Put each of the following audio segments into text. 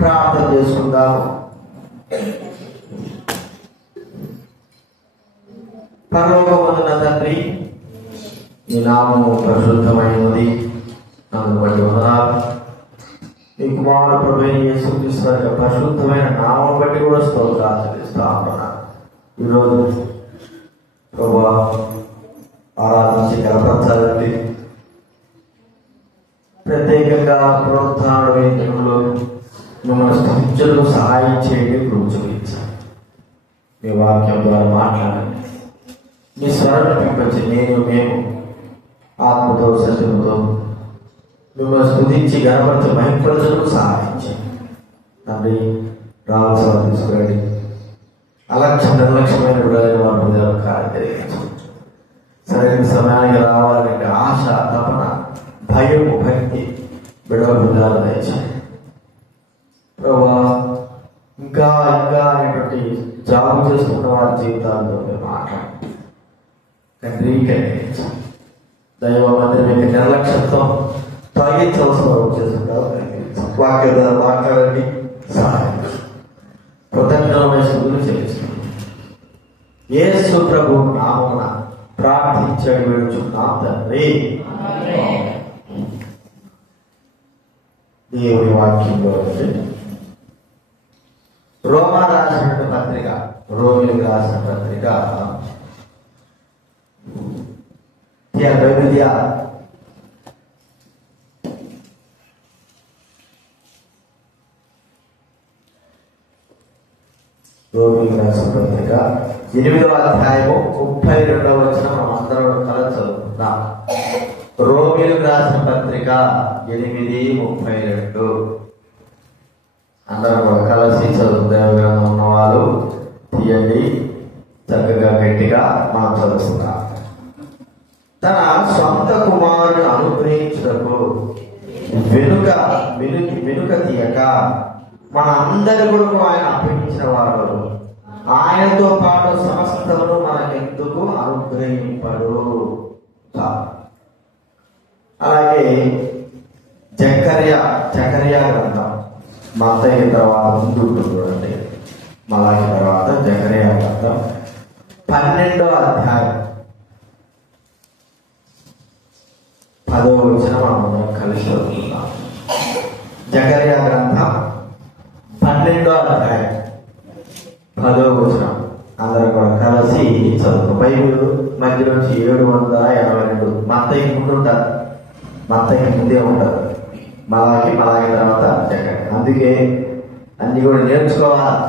ప్రార్థన చేసుకుందాం. పరలోకమందున్న తండ్రి, నీ నామము పరిశుద్ధమైనది, నన్ను బట్టి వందనాలు. నీ కుమారుడు ప్రభువైన యేసుక్రీస్తు యొక్క పరిశుద్ధమైన నామం బట్టి కూడా స్తోత్రాలు చెల్లిస్తా ఉన్నాను. ఈరోజు ప్రభువా ఆరాధించి గణపరచాలంటే ప్రత్యేకంగా పునరుత్థాన వేదికలో మిమ్మల్ని స్తుతించడానికి సహాయం చేయండి, కృప చూపించాలి. మీ వాక్యం ద్వారా మాట్లాడండి. మీ స్వరాన్ని పిలిపించి మేము ఆత్మతో సత్యముతో మిమ్మల్ని స్తుతించి గణపరచ మహింపరచడానికి సహాయం చేయండి. తండ్రి రావాల్సిన తీసుకురండి. నిర్లక్ష్యమైన విడుదలైన వారి హృదయాలు కార్యం జరిగించండి. సరైన సమయానికి రావాలంటే ఆశ, తపన, భయం, భక్తి విడవ హృదయాలు దయచేయండి. ప్రభా ఇంకా అనేటువంటి జాబు చేస్తున్న వారి జీవితాలతో మీరు మాట్లాడండి. దైవ మందిరం నిర్లక్ష్యంతో తొలగించవలసిన చేస్తుంటారు. వాక్య ద్వారా మాట్లాడండి, సహాయం కృతజ్ఞతమైన స్థుతులు చెల్లిస్తున్నాం. యేసు ప్రభు నామమున ప్రార్థించడి వేడుచున్నాం తండ్రి. దేవుని వాక్యంలో రోమా రాసిన పత్రిక, రోమిలకు రాసిన పత్రిక 8వ అధ్యాయము 32వ వచనం మనం అందరం కలిసి చదువుకుందాం. రోమిలకు రాసిన పత్రిక 8:32 అందరం కూడా కలిసి చదువుదాం. ఉన్నవాళ్ళు తీయండి, చక్కగా గట్టిగా మనం చదువుకుందాం. తన సొంత కుమారుడు అనుగ్రహించుటకు వెనుక తీయక మన అందరి కొరకు ఆయన అప్పగించిన వాడు ఆయనతో పాటు సమస్తమును మనకెందుకు అనుగ్రహింపడు. అలాగే జకర్యా గ్రంథం మత్తయి తర్వాత ముందు ఉంటుంది చూడండి. మలాకి తర్వాత జకర్యా గ్రంథం 12వ అధ్యాయం 10వ వచనం మనం కలిసి చదువుతున్నాం. జకర్యా గ్రంథం 12వ అధ్యాయం 10వ వచనం అందరూ కూడా కలిసి చదువు. బైబిల్ మధ్యలో 782 మత్తయి ముందు ఉంటారు, మత్తయి ముందే ఉంటారు. మలాకి తర్వాత జకర్యా. అందుకే అన్ని కూడా నేర్చుకోవాలి.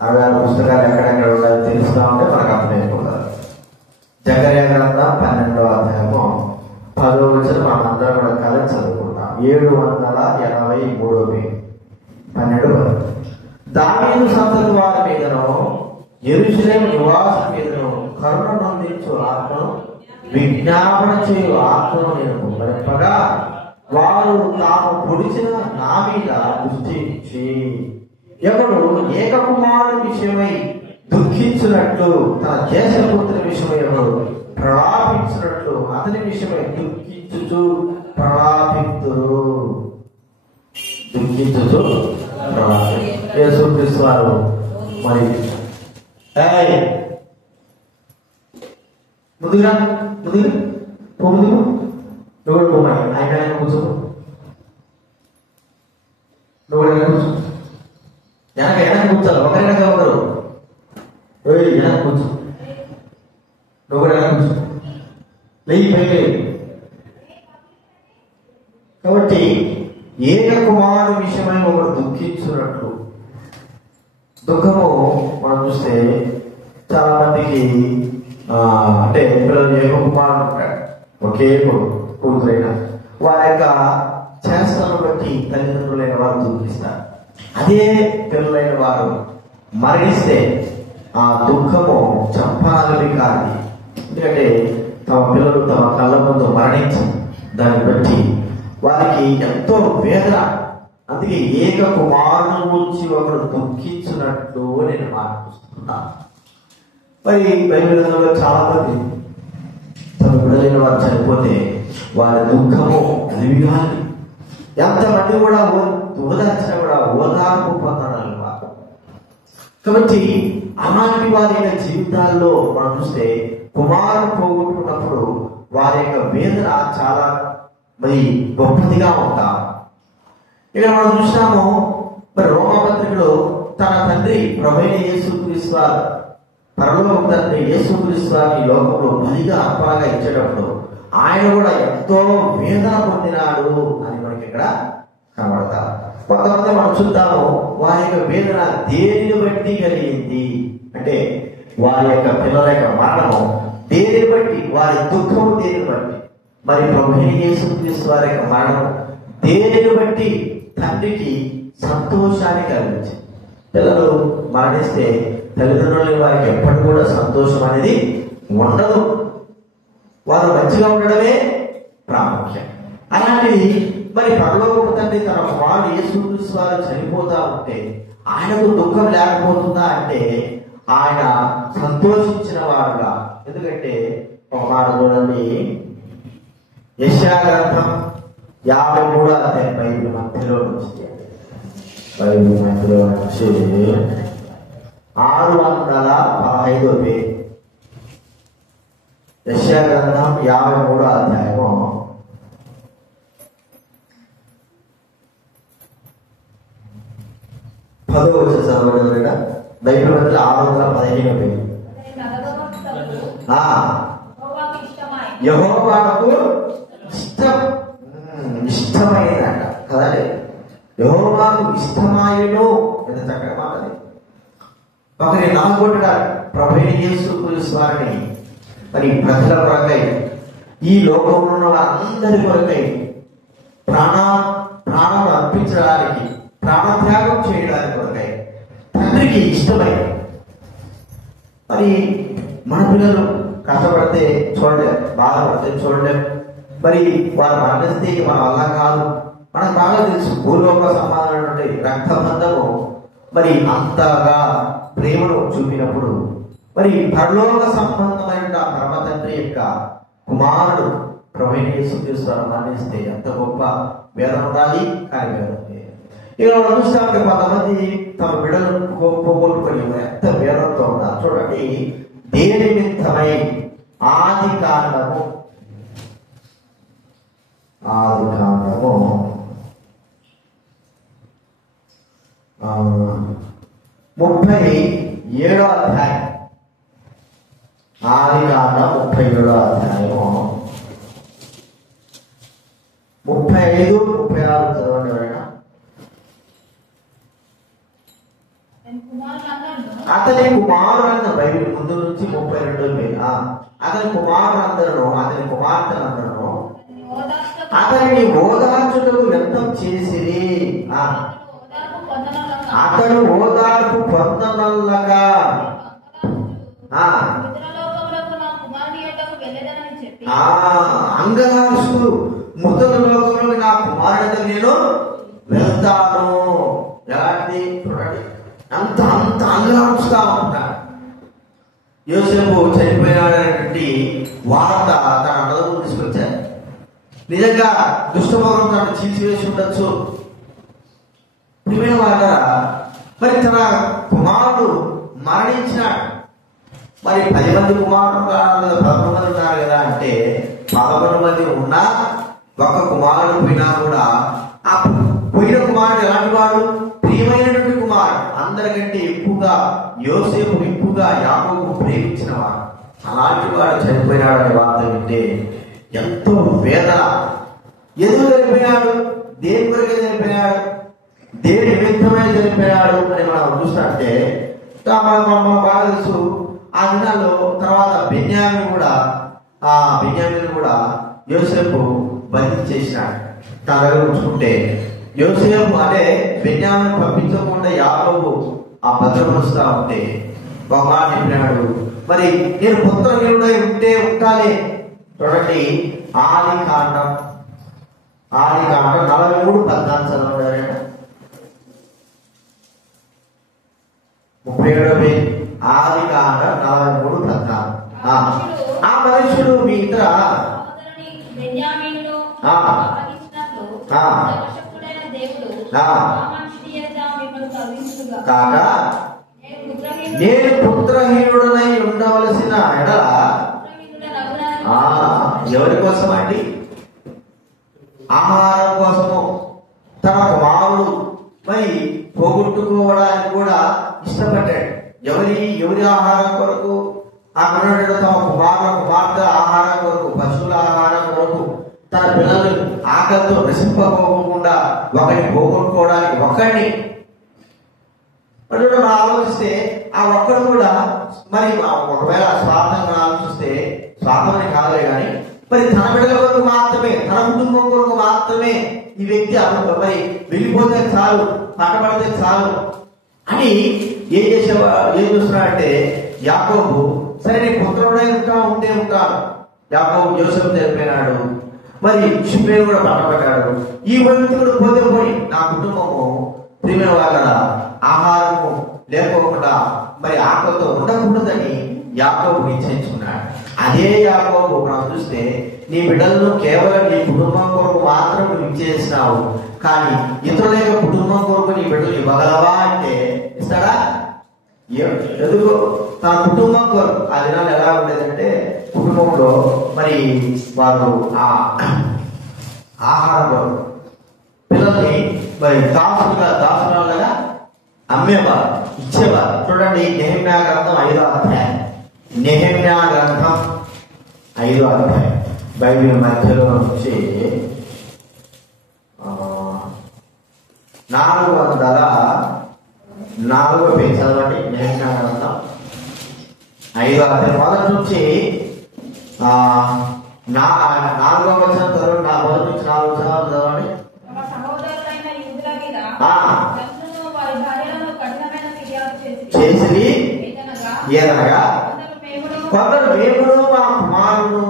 66 పుస్తకాలు ఎక్కడెక్కడ ఉండాలో తెలుస్తా ఉంటే మనకు అర్థమైపోతారు. జకర్యా గ్రంథం 12వ అధ్యాయము 10వ వచనం మనం అందరం కూడా కలిసి చదువుకుంటాం. 783 12. దావీదు సంతతి వారి మీదను యెరూషలేము నివాసుల మీదను కరుణ నొందించు ఆత్మను విజ్ఞాపన చేయు ఆత్మను నేను కుమ్మరింపగా వారు తాము పొడిచిన నా మీద దృష్టించి ఎవడు ఏకకుమారుని విషయమై దుఃఖించినట్లు తన జ్యేష్ఠపుత్రుని విషయమై ఎవడు ప్రలాపించినట్లు అతని విషయమై దుఃఖించుచు ప్రలాపితురు. యేసుక్రీస్తు వారు మరి ముందుగా నువ్వు కూడా ఆయన కూర్చో, నువ్వు కూడా కూర్చో. వెనక కూర్చోాలి, ఒకరైనా ఒకరు వెనక కూర్చో, నువ్వు కూడా వెనక కూర్చో, లేయి పైకి. కాబట్టి ఏక కుమారుడు విషయమై ఒకడు దుఃఖించున్నట్లు. దుఃఖము మనం చూస్తే చాలా మందికి అంటే పిల్లలు ఏక కుమారుడు ఉంటాడు, ఒకే కూతురైనా వారి యొక్క చేష్టలను బట్టి తల్లిదండ్రులైన వారు దుఃఖిస్తారు. అదే పిల్లలైన వారు మరణిస్తే ఆ దుఃఖము చెప్పాలని కాదు. ఎందుకంటే తమ పిల్లలు తమ కళ్ళ ముందు మరణించి దాన్ని బట్టి వారికి ఎంతో వేదన. అందుకే ఏక కుమారుని గురించి ఒకడు దుఃఖించినట్లు నేను మాట్లాడుతున్నాను. మరి బైబిల్ గ్రంథంలో చాలా మంది తమ బిడ్డలైన వారు చనిపోతే వారి దుఃఖము అలివిగాలి. ఎంతమంది కూడా ఓదార్చినా కూడా ఓదార్పు పొందడం. కాబట్టి అలాంటి వారి యొక్క జీవితాల్లో మనం చూస్తే కుమారుడు పోగొట్టుకున్నప్పుడు వారి యొక్క వేదన చాలా మరి గొప్పదిగా ఉంటారు. ఇక్కడ మనం చూసినాము మరి రోమపత్రికలో తన తండ్రి ప్రభువైన యేసుక్రీస్తు వారు పరలోక తండ్రి యేసుక్రీస్తు వారిని ఈ లోకంలో బలిగా అర్పణగా ఇచ్చేటప్పుడు ఆయన కూడా ఎంతో వేదన పొందినాడు అని మనకి ఇక్కడ కనబడతారు. కొంతమంది మనం చూద్దాము వారి యొక్క వేదన దేనిని బట్టి కలిగింది అంటే వారి యొక్క పిల్లల యొక్క మరణము దేనిని బట్టి, వారి దుఃఖము దేనిని బట్టి. మరి ప్రభువైన యేసుక్రీస్తు వారి యొక్క మరణం దేనిని బట్టి తండ్రికి సంతోషాన్ని కలిగించింది. పిల్లలు మరణిస్తే తల్లిదండ్రులు వారికి ఎప్పటి కూడా సంతోషం అనేది ఉండదు. వారు మంచిగా ఉండడమే ప్రాముఖ్యం. అలాంటిది మరి పరలోకపు తండ్రి తన కుమారుడు యేసుక్రీస్తు వారు చనిపోతా ఉంటే ఆయనకు దుఃఖం లేకపోతుందా అంటే ఆయన సంతోషించిన వాడుగా. ఎందుకంటే ఒక మాట చూడండి, యెషయా గ్రంథం 53వ అధ్యాయం బైబిల్ మధ్యలో నుంచి 615వ పేజీ. యెషయా గ్రంథం 53వ అధ్యాయము 10వ వచనం చదవడం. బైబిల్ మధ్యలో 615వ పేజీ. యెహోవాకు ఇష్టమైనట కదండి. యెహోవాకు ఇష్టమాయను ఎంత చక్కగా మాటది. ఒకరి నమ్మగొట్టడాలి ప్రభువైన యేసుక్రీస్తు వారిని మరి ప్రజల కొరకై, ఈ లోకంలో ఉన్న వారందరి కొరకై ప్రాణం అర్పించడానికి, ప్రాణత్యాగం చేయడానికి కొరకై తండ్రికి ఇష్టమై. మరి మన పిల్లలు కష్టపడితే చూడలేం, బాధపడితే చూడలేం. మరి వారు మరణిస్తే మన వల్ల కాదు. మనకు బాగా తెలుసు భూలోక సంబంధమైనటువంటి రక్తబంధము మరి అంతగా ప్రేమను చూపినప్పుడు మరి పరలోక సంబంధమైన పరమ తండ్రి యొక్క కుమారుడు ప్రభువైన యేసుక్రీస్తు వారు మరణిస్తే ఎంత గొప్ప వేదన ఉండాలి. కానీ వేదన ఇక మనం చూస్తామంటే కొంతమంది తమ బిడ్డలు పోగొట్టుకొని ఎంత వేదనతో ఉన్నారు. చూడండి, దేని నిమిత్తమై ఆది కాండము 37వ అధ్యాయం. ఆది కాండం 37వ అధ్యాయము 35, 36 చదవండి ఎవరైనా. అతని కుమారులందరూ బైబిల్ ముందు నుంచి 32 అతని కుమారులందరూ అతని కుమార్తెలందరూ అతనిని ఓదార్చుటకు వ్యక్తం చేసిరి. అతడు ఓదార్పు పొందనల్లగా అంగలార్చుతూ ముతల లోకంలో నా కుమారుడితో నేను వెళ్తాను. ఎలాంటి చూడండి, అంత అంగలార్చుతా ఉంటాడు. యోసేపు చనిపోయినటువంటి వార్త తన అన్నదమ్ములు తీసుకొచ్చారు. నిజంగా దుష్టభోగం తను చీల్చివేసి ఉండొచ్చు. ప్రియమైన వాళ్ళ మరి తన కుమారుడు మరణించినాడు. మరి 10 మంది కుమారుడు 11 మంది ఉన్నారు కదా అంటే 11 మంది ఉన్నా ఒక కుమారుడు పోయినా కూడా ఆ పోయిన కుమారుడు ఎలాంటి వాడు? ప్రియమైనటువంటి కుమారుడు. అందరికంటే ఎక్కువగా యోసేపు ఎక్కువగా యాకోబు ప్రేమించిన వాడు. అలాంటి వాడు చనిపోయినాడు అనే వార్త వింటే ఎంతో వేదన. ఎందుకు చనిపోయాడు? దేని కొరకే చనిపోయాడు? దేని నిమిత్తమే చనిపోయాడు అని మనం చూస్తుంటే మనం బాగా తెలుసు. ఆ దినాల్లో తర్వాత బెన్యామీను కూడా యోసేపు బంధించేసినాడు. తన దగ్గర ఉంచుకుంటే యోసేపు అంటే బెన్యామీను పంపించకుండా యాకోబు ఆ భద్రపరుస్తా ఉంటే ఒక మాట చెప్పినాడు, మరి నేను పుత్రహీనుడై ఉంటే ఉంటానే. చూడండి, ఆదికాండం 43:14 చదవండి. 37 ఆదికాండం 43:14. ఆ మనుషుడు మీ ఇతర కాగా నేను పుత్రహీనుడనై ఉండవలసిన ఎడల ఎవరి కోసం అండి? ఆహారం కోసము తన కుమారుడు మరి పోగొట్టుకోవడానికి కూడా ఇష్టపడ్డాడు. ఎవరి ఆహారం కొరకు? అక్కడ తమ కుమార్తె ఆహారం కొరకు, పశువుల ఆహారం కొరకు, తన పిల్లలు ఆకలితో నశింపకోకుండా ఒకరిని పోగొట్టుకోవడానికి ఒకరిని మనం ఆలోచిస్తే ఆ ఒక్కడు కూడా మరి ఒకవేళ స్వార్థంగా ఆలోచిస్తే స్వార్థమని కాదులే కానీ మరి తన బిడ్డల కొరకు మాత్రమే, తన కుటుంబం కొరకు మాత్రమే ఈ వ్యక్తి మరి వెళ్ళిపోతే చాలు, పట్టబడితే చాలు అని ఏం చూస్తున్నాడంటే యాకోబు, సరే నీ పుత్రుడై ఉంటే ఉంటాను. యాకోబు యోసేపు తెలిపినాడు, మరి షిమ్యోను కూడా పట్టబడ్డాడు. ఈ వ్యక్తి కూడా పోతే పోయి నా కుటుంబము ప్రియమైన వాళ్ళ ఆహారము లేకోకుండా మరి ఆకలితో ఉండకూడదని యాకోబు నిశ్చయించుకున్నాడు. అదే యాకోబు మనం చూస్తే నీ బిడ్డలను కేవలం నీ కుటుంబం కొరకు మాత్రం నువ్వు ఇచ్చేసినావు, కానీ ఇతరుల యొక్క కుటుంబం కొరకు నీ బిడ్డలు ఇవ్వగలవా అంటే ఇస్తాడా? ఎందుకు? తన కుటుంబం కొరకు. ఆ దినాలు ఎలా ఉండేదంటే కుటుంబంలో మరి వారు ఆ ఆహారం కొరకు పిల్లల్ని మరి దాసులుగా అమ్మేవారు, ఇచ్చేవారు. చూడండి, నెహెమ్యా గ్రంథం 5వ అధ్యాయం. నెహెమ్యా గ్రంథం 5వ అధ్యాయం బైబిల్ మధ్యలో నుంచి 404వ పేజీ చదవండి. నెహెమ్యా గ్రంథం 5వ అధ్యాయం మొదటి నుంచి 4వ వచనం చదవండి. మొదటి నుంచి 4 వచనాలు చదవండి. చేసి ఏదనగా కొందరు మేమును మా కుమారుడు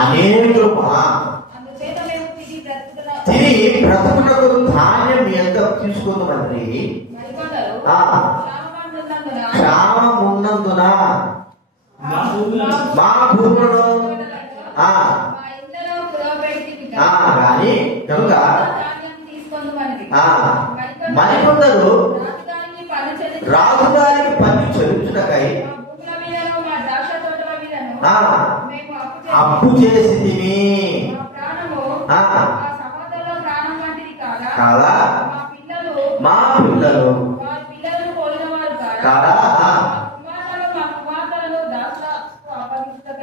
అనేకులు తిరిగి బ్రతుకులకు ధాన్యం ఎంత తీసుకుందామండి. క్షామం ఉన్నందున మా భూములను కానీ కనుక మరికొందరు రాజుగారికి పన్ను చెల్లించుటకై అప్పు చేసి కాదా మా పిల్లలు కాదా?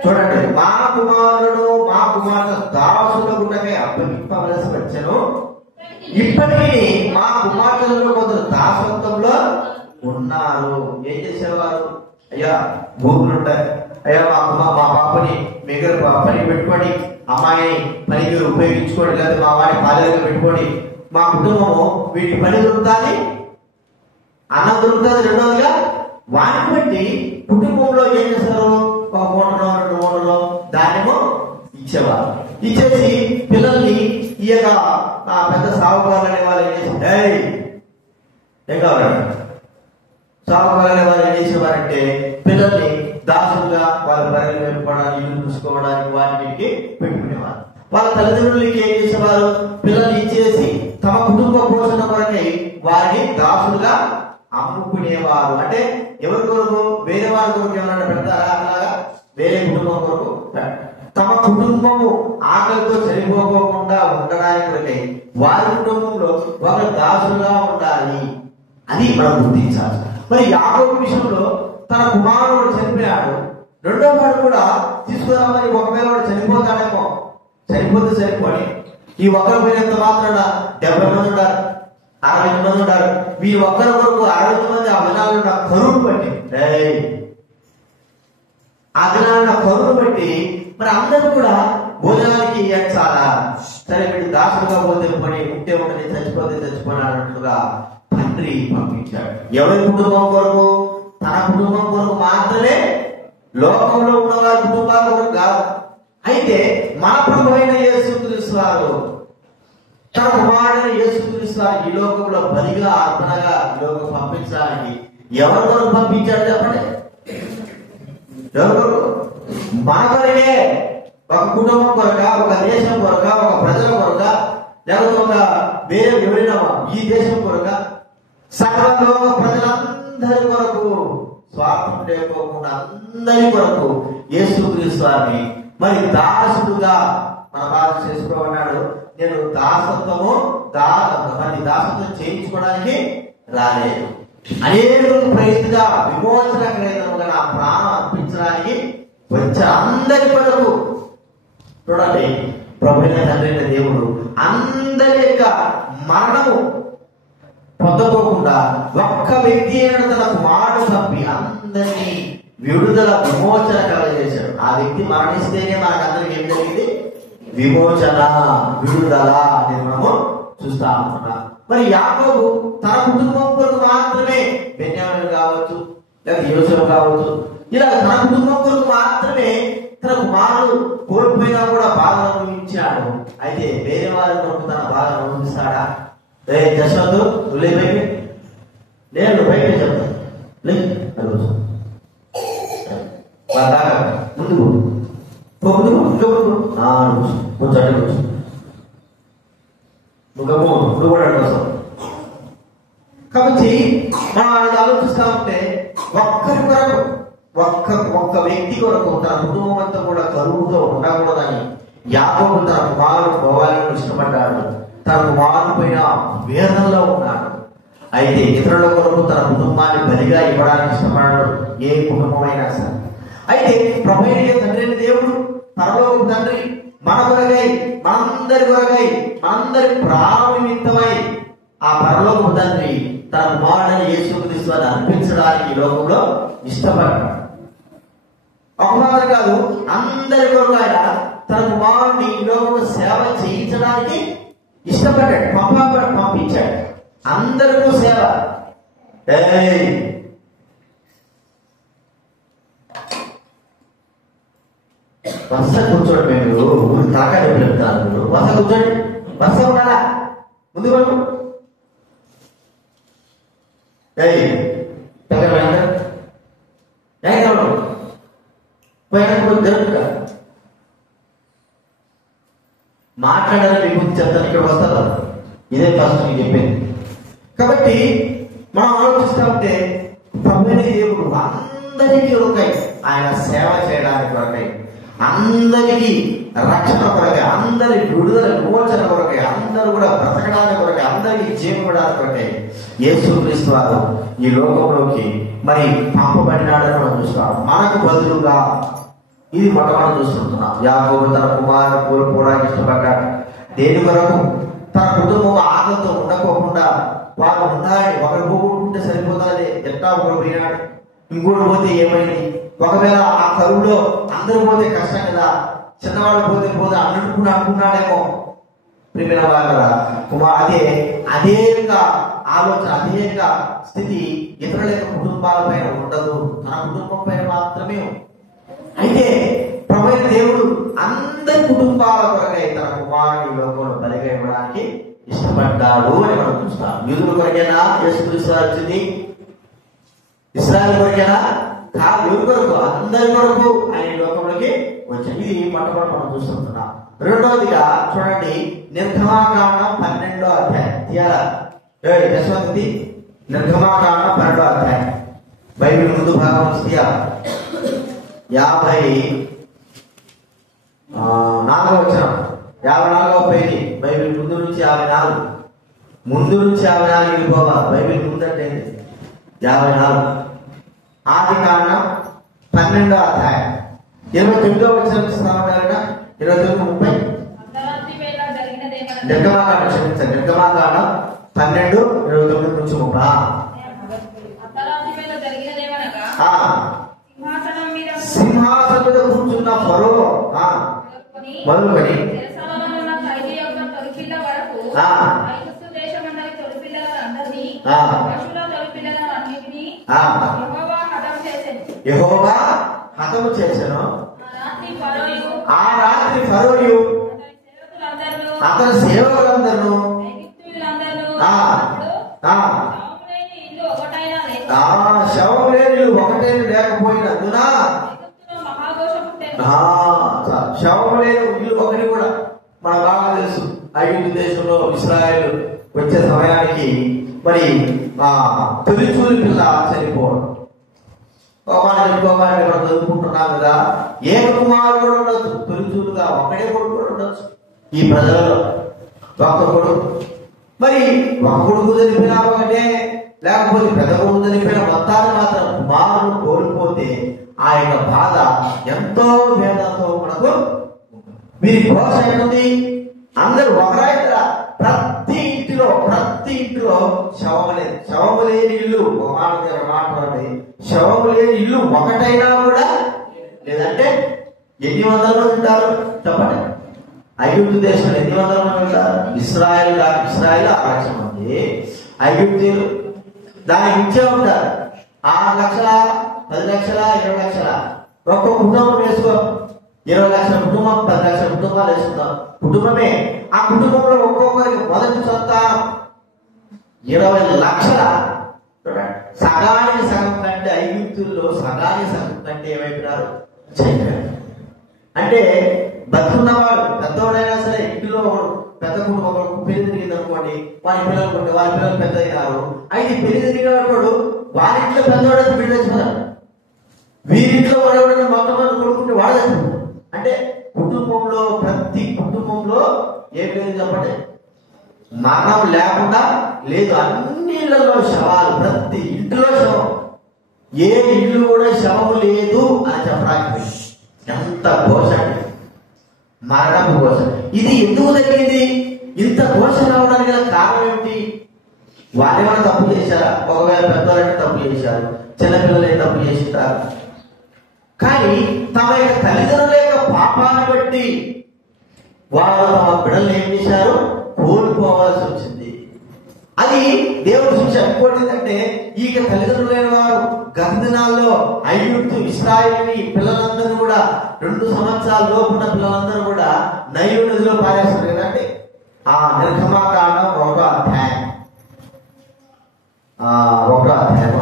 చూడండి, మా కుమారుడు మా కుమార్తె దాసులకుటకై అప్పగింపవలసి వచ్చెను. ఇప్పటికీ మా కుమార్తెలలో కొందరు దాసత్వంలో ఉన్నారు. ఏం చేసేవారు? అయ్యా భూములు ఉంటాయి, అయ్యా మా పాపని మీరు పని పెట్టుకోండి, అమ్మాయిని పనికి ఉపయోగించుకోండి, లేదా మా వాడిని బాధ్యతగా పెట్టుకోండి, మా కుటుంబము వీటి పని దొరుకుతుంది, అన్నం దొరుకుతుంది. రెండవదిగా వాటిని బట్టి కుటుంబంలో ఏం చేస్తారు? ఒక మూటలో 2 మూటలో ధాన్యము ఇచ్చేవారు. ఇచ్చేసి పిల్లల్ని ఈ యొక్క పెద్ద సాగుకారులు అనే వాళ్ళు ఏం చేసి ఏం కావాలండి? సాగుకారులు అనే వాళ్ళు ఏం చేసేవారంటే పిల్లల్ని దాసులుగా వాళ్ళ బర్రెలు వెళ్ళిపోవడానికి, ఇల్లు చూసుకోవడానికి వాటికి పెట్టుకునేవారు. వాళ్ళ తల్లిదండ్రులకి ఏం చేసేవారు? పిల్లల్ని ఇచ్చేసి తమ కుటుంబ పోషణ కొరకై వారిని దాసులుగా అమ్ముకునేవారు. అంటే ఎవరి కొరకు? వేరే వారి కొరకు ఏమన్నా పెడతారా? అలాగా వేరే కుటుంబం కొరకు తమ కుటుంబము ఆకలితో చనిపోకుండా ఉండడానికి వారి కుటుంబంలో ఒక దాసులుగా ఉండాలి. అది మనం గుర్తించాలి. మరి యాకోబు విషయంలో తన కుమారుడు చనిపోయాడు, రెండో వాడు కూడా తీసుకురామని ఒకవేళ వాడు చనిపోతాడేమో, చనిపోతే సరిపోని ఈ ఒక్కరు పోయినంత మాత్రాన 70 మంది ఉన్నారు, 60 మంది ఉన్నారు. వీరు ఒక్కరి వరకు 60 మంది ఆ దినాలను కరువును బట్టి ఆ దినాలను కరువును బట్టి మరి అందరూ కూడా భోజనానికి ఎంచాలా, సరే వీడు దాసుడుగా పోతే పని, ఉంటే ఉండని, చచ్చిపోతే చచ్చిపోయి అన్నట్లుగా తండ్రి పంపించాడు. ఎవరి కుటుంబం కొరకు? తన కుటుంబం కొరకు మాత్రమే, లోకంలో ఉన్న వారి కుటుంబాల కొరకు కాదు. అయితే మన ప్రభువైన యేసుక్రీస్తు వారు తన కుమారుడైన యేసుక్రీస్తు వారు ఈ లోకంలో బలిగా, అర్పణగా ఈ లోకం పంపించడానికి ఎవరి కొరకు పంపించాడు చెప్పండి? ఎవరి కొరకు? మన కొరకే. ఒక కుటుంబం కొరక, ఒక దేశం కొరక, ఒక ప్రజల కొరక, లేకపోతే ఒక వేరే ఎవరైనా ఈ దేశం కొరక, సకల ప్రజలందరి కొరకు, స్వార్థం లేకోకుండా అందరి కొరకు యేసుక్రీస్తు వారిని మరి దాసుడుగా మన బాధ చేసుకోమన్నాడు. నేను దాసత్వము దాసత్వం చేయించుకోవడానికి రాలేదు, అనేక ప్రైజ్గా విమోచన క్రయముగా నా ప్రాణం అర్పించడానికి వచ్చే అందరి కొరకు. చూడండి, ప్రభువైన తండ్రి దేవుడు అందరి యొక్క మరణము పొందకోకుండా ఒక్క వ్యక్తి అయిన తన కుమారుడు పంపి అందరినీ విడుదల, విమోచన కలగజేశాడు. ఆ వ్యక్తి మరణిస్తేనే మనకందరికి ఏం జరిగింది? విమోచన, విడుదల అనేది మనము చూస్తా ఉంటున్నాం. మరి యాకోబు తన కుటుంబం కొరకు మాత్రమే, బెన్యామీను కావచ్చు, లేదా యోసేపు కావచ్చు, ఇలా తన కుటుంబం కొరకు మాత్రమే తన కుమారుడు కోల్పోయినా కూడా బాధ అనుభవించాడు. అయితే వేరే వారి కొరకు తన బాధ అనుభవిస్తాడా? జశ్వంతు నువ్వు బయట, నేను బయట చెప్తాను, ముందు కూర్చోండి, నువ్వు కూడా కోసం. కాబట్టి మనం ఆలోచిస్తా ఉంటే ఒక్కరి కొరకు, ఒక్క వ్యక్తి కొరకు తన కుటుంబం అంతా కూడా కరువుతో ఉండకూడదని యాకోబు తన కుమారుడు పోవాలని ఇష్టపడ్డాడు. తన కుమారుడు పైన వేదనలో ఉన్నాడు. అయితే ఇతరుల కొరకు తన కుటుంబాన్ని బలిగా ఇవ్వడానికి ఇష్టపడాడు, ఏ కుటుంబమైనా సరే. అయితే ప్రభువైన తండ్రి దేవుడు, పరలోకపు తండ్రి మన కొరకై, మనందరి కొరకై, మనందరి ప్రాణ నిమిత్తమై ఆ పరలోకపు తండ్రి తన కుమారుడైన యేసుక్రీస్తు వారిని అర్పించడానికి ఈ లోకంలో ఇష్టపడ్డాడు. ఒక మాత్రం కాదు, అందరి కొరకు ఆయన తన కుమారుడిని ఈ లోకంలో సేవ చేయించడానికి ఇష్టపడ్డాడు, పంపించాడు. అందరికీ సేవ. వరుస కూర్చోండి, మీరు తాకాలి చెప్తాను. వరుస కూర్చోండి, వరుస ఉండాలా, ముందు వాళ్ళు జరుగుతుందా మాట్లాడాలని మీ ముందు చెప్తాను. ఇక్కడ వస్తుందా? ఇదే ఫస్ట్ నేను చెప్పింది. కాబట్టి మనం ఆలోచిస్తా ఉంటే ప్రభువైన దేవుడు అందరికీ కొరకై, ఆయన సేవ చేయడానికి కొరకై, అందరికీ రక్షణ కొరకై, అందరి విడుదల, విమోచన కొరకై, అందరూ కూడా బ్రతకడానికి కొరకై, అందరికీ జీవించడానికి కొరకై యేసుక్రీస్తు వారు ఈ లోకంలోకి మరి పంపబడినాడని మనం చూస్తాం. మనకు బదులుగా ఇది మొట్టమొదటి చూస్తుంటున్నాం. యాకోబు తన కుమారుడు కోల్పోవడానికి ఇష్టపడ్డాడు. దేని కొరకు? తన కుటుంబం ఆకలితో ఉండకోకుండా వారు ఉండాలి. ఒకరు పోగొట్టుకుంటే సరిపోతుంది, ఎట్టా ఒకరు పోయినాడు, ఇంకోటి పోతే ఏమైంది, ఒకవేళ ఆ కరువులో అందరూ పోతే కష్టం కదా, చిన్నవాడు పోతే అనుకున్నాడేమో. ప్రియమైన వాళ్ళ అదే యొక్క ఆలోచన, అదే యొక్క స్థితి ఇతరుల యొక్క కుటుంబాల పైన ఉండదు, తన కుటుంబం పైన మాత్రమే. అయితే ప్రభువైన దేవుడు అందరి కుటుంబాల కొరకై తన కుమారుని లోకంలో బలిగా ఇవ్వడానికి ఇష్టపడ్డాడు అని మనం చూస్తాం. యూదుల కొరకేనా యేసుక్రీస్తు వచ్చింది? ఇశ్రాయేలు కొరకేనా? కాదు. ఎవరి కొరకు? అందరి కొరకు ఆయన లోకంలోకి వచ్చింది. ఇది మొట్టమొదటి మనం చూస్తున్నాం. రెండవదిగా చూడండి, నిర్గమాకాండం 12వ అధ్యాయం. యశవంతి, నిర్గమాకాండం 12వ అధ్యాయం. బైబిల్ ముందు భాగం వస్తే 54వ వచనం, 54వ పేజీ. బైబిల్ ముందు నుంచి 54 వెళ్ళిపోవాలి. బైబిల్ ముందంటే 54. ఆదికాండం 12వ అధ్యాయం 29వ వచనం ఇస్తామంటారా? 29:30. నిర్గమాకాండం, క్షమించండి, నిర్గమాకాండం 12:29-30. సింహాసనం మీద కూర్చున్న ఫరో మొదలుకొని యెహోవా హతము చేసెను. ఆ రాత్రి ఫరోయు అతని సేవకులందరూ శవం లేని ఒకటే లేకపోయినందున శవం లేని ఇల్లు ఒకటి కూడా మన బాగా తెలుసు. ఐగుప్తు దేశంలో ఇశ్రాయేలు వచ్చే సమయానికి మరి తొలిచూలి పిల్ల చనిపోవడం, చెప్పుకోవాలి మనం చదువుకుంటున్నాం కదా. ఏ కుమారుడు కూడా ఉండొచ్చు, తొలిచూలుగా ఒకడే కొడుకు కూడా ఉండొచ్చు. ఈ ప్రజలలో ఒక్క కొడుకు, మరి ఒక కొడుకు చనిపోయినా ఒకటే, లేకపోతే పెద్ద కొడుకు చనిపోయిన మొత్తాన్ని మాత్రం కుమారుడు కోల్పోతే ఆ యొక్క బాధ ఎంతో వేదనతో మనకు వీరి కోసం ఏంటుంది. అందరూ ఒకరైనా ప్రతి ఇంటిలో శవము లేని ఇల్లు మాట్లాడండి. శవము లేని ఇల్లు ఒకటైనా కూడా లేదంటే ఎన్ని వందల మంది ఉంటారు చెప్పండి. ఐగుప్తు దేశంలో ఎన్ని వందల మంది ఉంటారు? ఇశ్రాయేల్ 6 లక్షల మంది, ఐగుప్తీయులు దానికి ఇచ్చే ఉంటారు 6 లక్షల 10 లక్షల 20 లక్షల. ఒక్కొక్క కుటుంబం వేసుకో, 20 లక్షల కుటుంబం, 10 లక్షల కుటుంబాలు వేసుకుందాం. కుటుంబమే. ఆ కుటుంబంలో ఒక్కొక్కరికి మొదటి సంతానం 20 లక్షల. సగానికి సగం కంటే ఐగుప్తుల్లో సగానికి సగం కంటే ఏమైపోయినారు? అంటే బతుకున్నవాడు పెద్దవాడైనా సరే ఇంటిలో పెద్ద కుటుంబం పెళ్లి తిరిగింది అనుకోండి, వారి పిల్లలు కొంటే వారి పిల్లలు పెద్ద అయినారు. అయితే పెళ్లి తిరిగినవాడు వారింట్లో పెద్దవాడైతే బిడ్డ తెచ్చుకున్నారు, వీరింట్లో వాడేవాడని మొట్టమొదటి కొడుకుంటే వాడు తెచ్చుకున్నారు. అంటే కుటుంబంలో ప్రతి కుటుంబంలో ఏం లేదు చెప్పండి, మరణం లేకుండా లేదు. అన్ని ఇళ్లలో శవాలు, ప్రతి ఇంట్లో శవం. ఏ ఇల్లు కూడా శవం లేదు అని చెప్పడానికి ఎంత ఘోష, మరణపు ఘోష. ఇది ఎందుకు జరిగింది? ఇంత ఘోష రావడానికి గల కారణం ఏమిటి? వాళ్ళేమైనా తప్పు చేశారా? ఒకవేళ పెద్దవాళ్ళంటే తప్పు చేశారు, చిన్నపిల్లలే తప్పు చేసింటారు. కానీ తమ యొక్క తల్లిదండ్రుల యొక్క పాపాన్ని బట్టి వాళ్ళు తమ బిడ్డలు ఏం చేశారు? కోల్పోవాల్సి వచ్చింది. అది దేవుడు శిక్ష. ఇంకోటి ఏంటంటే ఈ తల్లిదండ్రులైన వారు గత దినాల్లో ఐగుప్తు ఇశ్రాయేలు పిల్లలందరూ కూడా 2 సంవత్సరాల లోపు ఉన్న పిల్లలందరూ కూడా నైలు నదిలో పారేస్తారు కదండి. ఆ నిర్గమాకాండం 1వ అధ్యాయం 22వ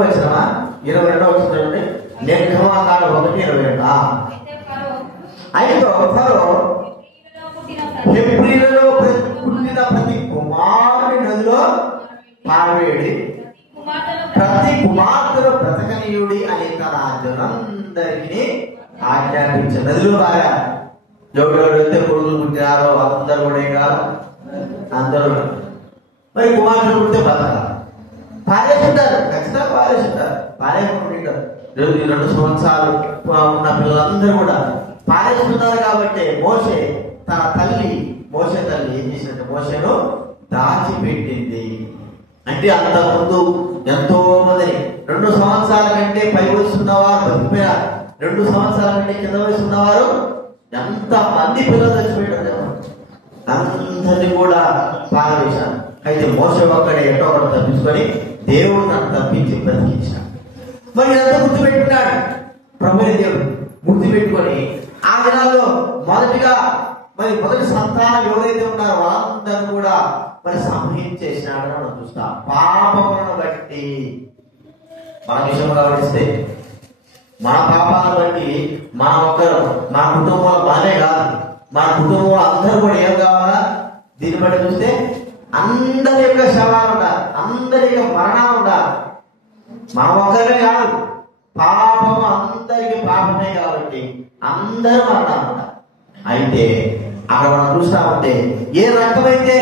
వచనం, 22వ వచనం నిర్గమాకాండం 1:22. అయితే ఫరో హెబ్రీయులలో పుట్టిన ప్రతి కుమారుని నదిలో పారవేడి, ప్రతి కుమార్తెను బ్రతకనీయుడి అని తన జనందరికీ ఆజ్ఞాపించారు. నదిలో పారా. ఎవరెవరైతే కొడుకులు పుట్టారో అందరూ కూడా కాదు, అందరూ మరి కుమార్తెలు పుట్టితే బ్రతకాలి. పారేస్తుంటారు, ఖచ్చితంగా పారేస్తుంటారు, పారేసుకుంటుంటారు. 2 సంవత్సరాలు ఉన్న పిల్లలందరూ కూడా పారేస్తున్నారు. కాబట్టి మోషే తన తల్లి ఏం చేసినట్టు మోషేను దాచిపెట్టింది. అంటే అంతకుముందు ఎంతో మంది 2 సంవత్సరాల కంటే పై వయసు ఉన్నవారు బతికిపోయారు, 2 సంవత్సరాల కంటే కింద వయసు ఉన్నవారు ఎంత మంది పిల్లలు చచ్చిపోయారు. అందరినీ కూడా పారవేశారు. అయితే మోషే ఒక్కడే ఎటో ఒకటి తప్పించుకొని దేవుడు తను తప్పించి బ్రతికించాడు. మరి ఎంత గుర్తుపెట్టుకున్నాడు ప్రభుని దేవుడు గుర్తుపెట్టుకొని ఆ దినాల్లో మొదటి సంతానం ఎవరైతే ఉన్నారో వాళ్ళందరూ కూడా మరి సంహరించేసినాడని మనం చూస్తాం. పాపములను బట్టి మన విషయం గమనిస్తే, మన పాపాలను బట్టి మన కుటుంబంలో మనమే కాదు, మన కుటుంబంలో అందరూ కూడా ఏం కావాలా? దీన్ని బట్టి చూస్తే అందరి యొక్క శవాలు ఉండాలి, అందరి యొక్క మరణాలు ఉండాలి. మన ఒక్కరే కాదు, పాపము అందరికి పాపమే కాబట్టి అందరూ మరణాలు ఉండాలి. అయితే అక్కడ మనం చూస్తా ఉంటే ఏ రకమైతే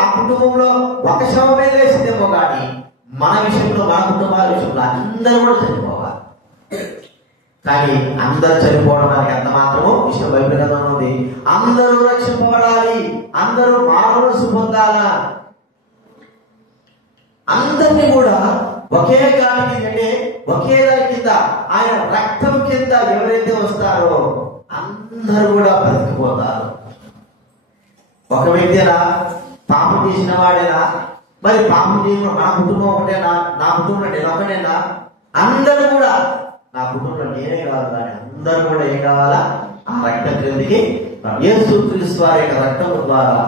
ఆ కుటుంబంలో ఒక శవమే లేచిందేమో కానీ మన విషయంలో, మన కుటుంబాల విషయంలో అందరూ కూడా చనిపోవాలి. కానీ అందరూ చనిపోవడం మనకి ఎంత మాత్రమో విషయం బైబిల్ గ్రంథంలో ఉంది. అందరూ రక్షింపబడాలి, అందరూ మానవసు పొందాలా, అందరినీ కూడా ఒకే గాలి అంటే ఒకే దాని కింద ఆయన రక్తం కింద ఎవరైతే వస్తారో అందరూ కూడా బ్రతికిపోతారు. ఒక వ్యక్తినా పాపం చేసిన వాడేనా? మరి పాపం చేసిన నా కుటుంబం ఒకటేనా? నా కుటుంబంలో నేను ఒకటేనా? అందరూ కూడా నా కుటుంబంలో నేనే కాదు కానీ అందరూ కూడా ఏం కావాలా? ఆ రక్తం క్రిందికి యేసుక్రీస్తు వారి యొక్క రక్తం ద్వారా